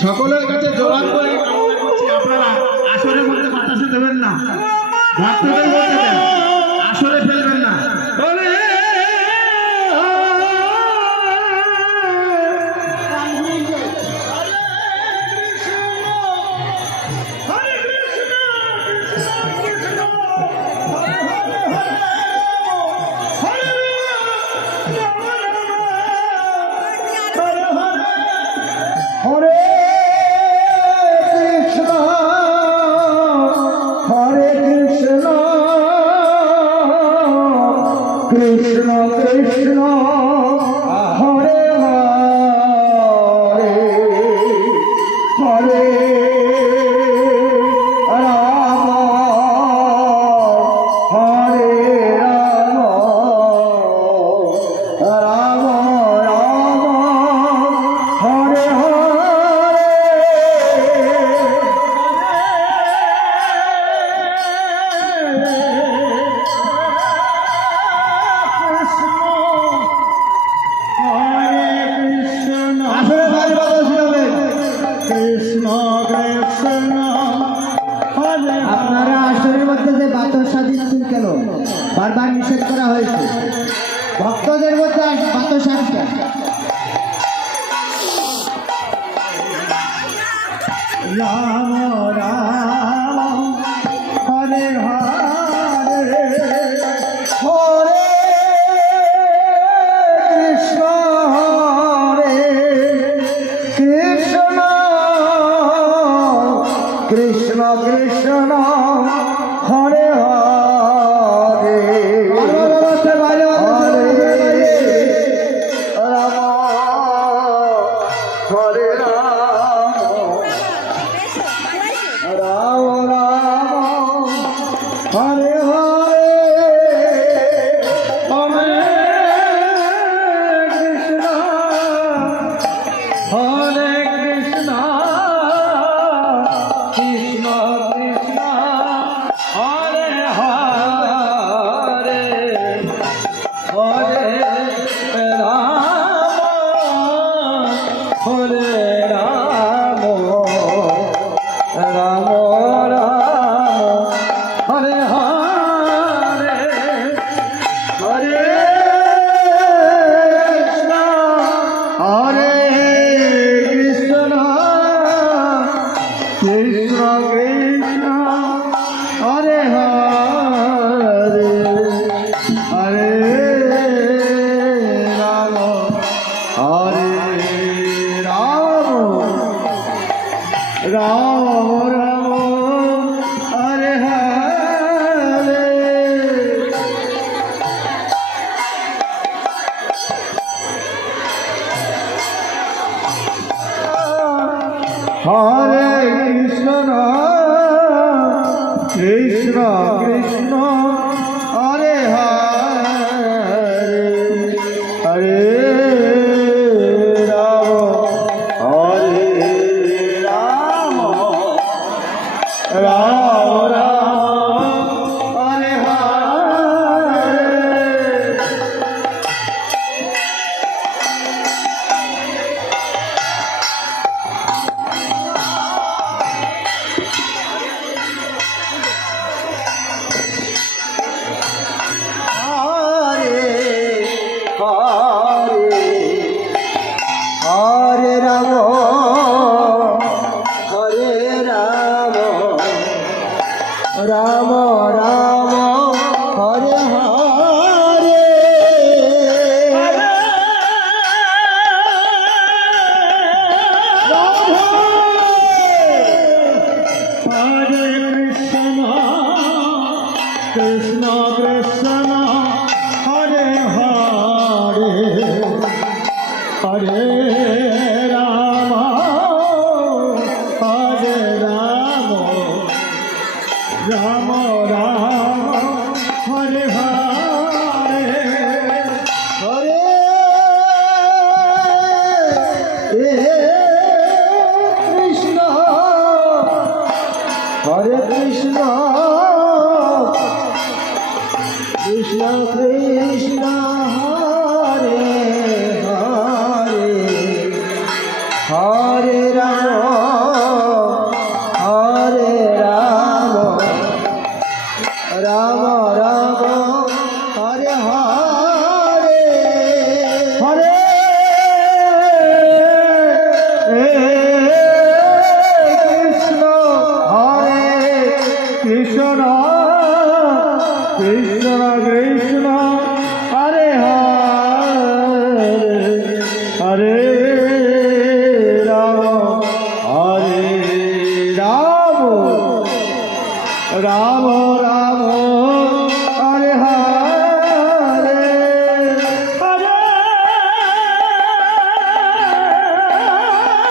সকলের কাছে জবাব করে আপনারা আসরের মধ্যে বাতাসে দেবেন না, ভক্তদের মধ্যে দেন, আসরে ফেলবেন না। কৃষ্ণ কৃষ্ণ হরে হরে হরে রাম হরে রাম রাম রাম হরে আপনারা আসরের মধ্যে যে বাতাসা দিচ্ছেন কেন? বারবার নিষেধ করা হয়েছে। ভক্তদের মধ্যে বাতাসা কেন? রাম রাম হরে হরে হরে কৃষ্ণ হরে কৃষ্ণ কৃষ্ণ কৃষ্ণ হরে হরে হরে রাম হরে রাম রাম রাম হরে হরে হরে কৃষ্ণ হরে কৃষ্ণ কৃষ্ণ কৃষ্ণ হরে হরে হরে রাম হরে রাম রাম রাম হরে হরে হরে কৃষ্ণ হরে কৃষ্ণ কৃষ্ণ কৃষ্ণ হরে হরে হরে রাম হরে রাম রাম রাম হরে হরে হরে কৃষ্ণ কৃষ্ণ কৃষ্ণ হরে হরে হরে রাম হরে রাম রাম রাম হরে হরে হরে রাম হরে রাম রাম রাম হরে হরে হরে কৃষ্ণ কৃষ্ণ কৃষ্ণ হরে হরে হরে রাম হরে রাম রাম রাম হরে হরে হরে কৃষ্ণ হরে কৃষ্ণ কৃষ্ণ কৃষ্ণ হরে কৃষ্ণ কৃষ্ণ কৃষ্ণ হরে হরে হরে রাম হরে রাম রাম